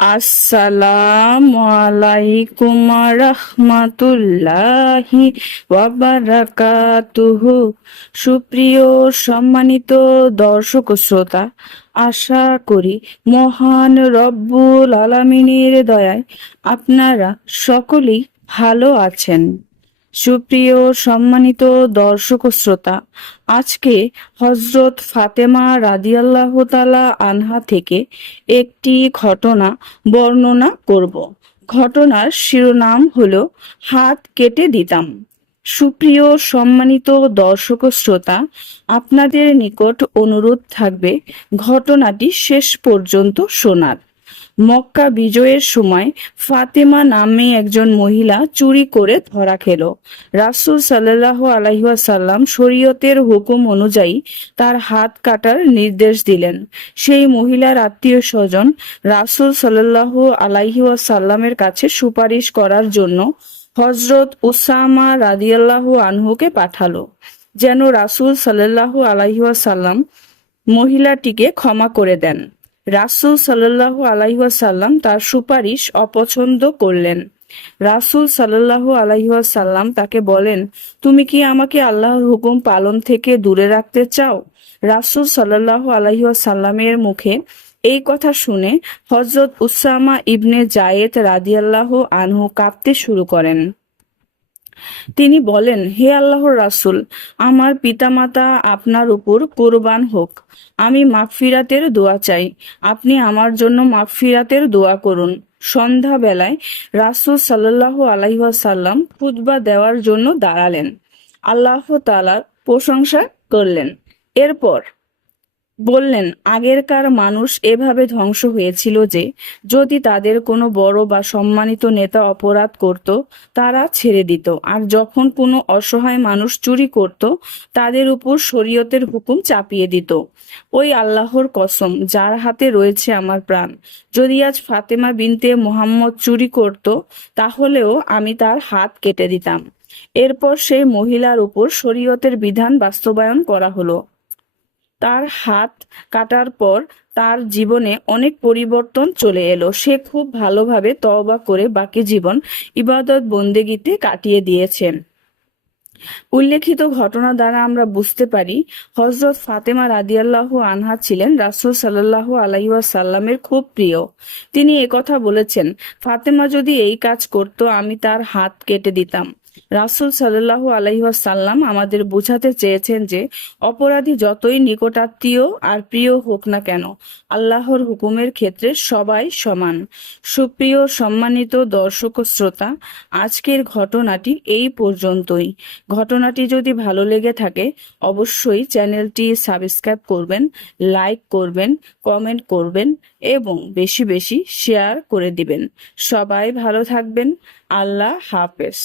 আসসালামু আলাইকুম রাহমাতুল্লাহি ওয়া বারাকাতুহু। সুপ্রিয় সম্মানিত দর্শক ও শ্রোতা, আশা করি মহান রব্বুল আলামিনের দয়ায় আপনারা সকলেই ভালো আছেন। সুপ্রিয় সম্মানিত দর্শক ও শ্রোতা, আজকে হজরত ফাতেমা রাদিয়াল্লাহু তাআলা আনহা থেকে একটি ঘটনা বর্ণনা করব। ঘটনার শিরোনাম হলো হাত কেটে দিতাম। সুপ্রিয় সম্মানিত দর্শক ও শ্রোতা, আপনাদের নিকট অনুরোধ থাকবে ঘটনাটি শেষ পর্যন্ত শোনার। মক্কা বিজয়ের সময় ফাতেমা নামে একজন মহিলা চুরি করে ধরা খেল। রাসূল সাল্লাল্লাহু আলাইহি ওয়াসাল্লাম শরীয়তের হুকুম অনুযায়ী তার হাত কাটার নির্দেশ দিলেন। সেই মহিলার আত্মীয় স্বজন রাসূল সাল্লাল্লাহু আলাইহি ওয়াসাল্লামের কাছে সুপারিশ করার জন্য হযরত উসামা রাদিয়াল্লাহু আনহুকে পাঠালো, যেন রাসূল সাল্লাল্লাহু আলাইহি ওয়াসাল্লাম মহিলাটিকে ক্ষমা করে দেন। রাসূল সাল্লাল্লাহু আলাইহি ওয়াসাল্লাম তার সুপারিশ অপছন্দ করলেন। রাসূল সাল্লাল্লাহু আলাইহি ওয়াসাল্লাম তাকে বলেন, তুমি কি আমাকে আল্লাহর হুকুম পালন থেকে দূরে রাখতে চাও? রাসূল সাল্লাল্লাহু আলাইহি ওয়াসাল্লামের মুখে এই কথা শুনে হযরত উসামা ইবনে জায়েদ রাদিয়াল্লাহু আনহু কাঁপতে শুরু করেন। তিনি বলেন, হে আল্লাহর রাসূল, আমার পিতামাতা আপনার উপর কুরবান হোক। আমি মাগফিরাতের দোয়া চাই। আপনি আমার জন্য মাগফিরাতের দোয়া করুন। সন্ধ্যা বেলায় রাসূল সাল্লাল্লাহু আলাইহি ওয়াসাল্লাম খুতবা দেওয়ার জন্য দাঁড়ালেন। আল্লাহ তাআলার প্রশংসা করলেন। এরপর বললেন, আগেরকার মানুষ এভাবে ধ্বংস হয়েছিল যে যদি তাদের কোনো বড় বা সম্মানিত নেতা অপরাধ করত তারা ছেড়ে দিত, আর যখন কোনো অসহায় মানুষ চুরি করত তাদের উপর শরীয়তের হুকুম চাপিয়ে দিত। ওই আল্লাহর কসম যার হাতে রয়েছে আমার প্রাণ, যদি আজ ফাতেমা বিনতে মুহাম্মদ চুরি করত তাহলেও আমি তার হাত কেটে দিতাম। এরপর সেই মহিলার উপর শরীয়তের বিধান বাস্তবায়ন করা হলো। তার হাত কাটার পর তার জীবনে অনেক পরিবর্তন চলে এলো। সে খুব ভালোভাবে তওবা করে বাকি জীবন ইবাদত বন্দেগীতে কাটিয়ে দিয়েছেন। উল্লেখিত ঘটনা দ্বারা আমরা বুঝতে পারি হযরত ফাতেমা রাদিয়াল্লাহু আনহা ছিলেন রাসূল সাল্লাল্লাহু আলাইহি ওয়াসাল্লামের খুব প্রিয়। তিনি একথা বলেছেন, ফাতেমা যদি এই কাজ করত আমি তার হাত কেটে দিতাম। রাসূল সাল্লাল্লাহু আলাইহি ওয়াসাল্লাম আমাদের বোঝাতে চেয়েছেন যে অপরাধী যতই নিকটাত্মীয় আর প্রিয় হোক না কেন, আল্লাহর হুকুমের ক্ষেত্রে সবাই সমান। সুপ্রিয় সম্মানিত দর্শক ও শ্রোতা, আজকের ঘটনাটি এই পর্যন্তই। ঘটনাটি যদি ভালো লেগে থাকে অবশ্যই চ্যানেলটি সাবস্ক্রাইব করবেন, লাইক করবেন, কমেন্ট করবেন এবং বেশি বেশি শেয়ার করে দিবেন। সবাই ভালো থাকবেন। আল্লাহ হাফেজ।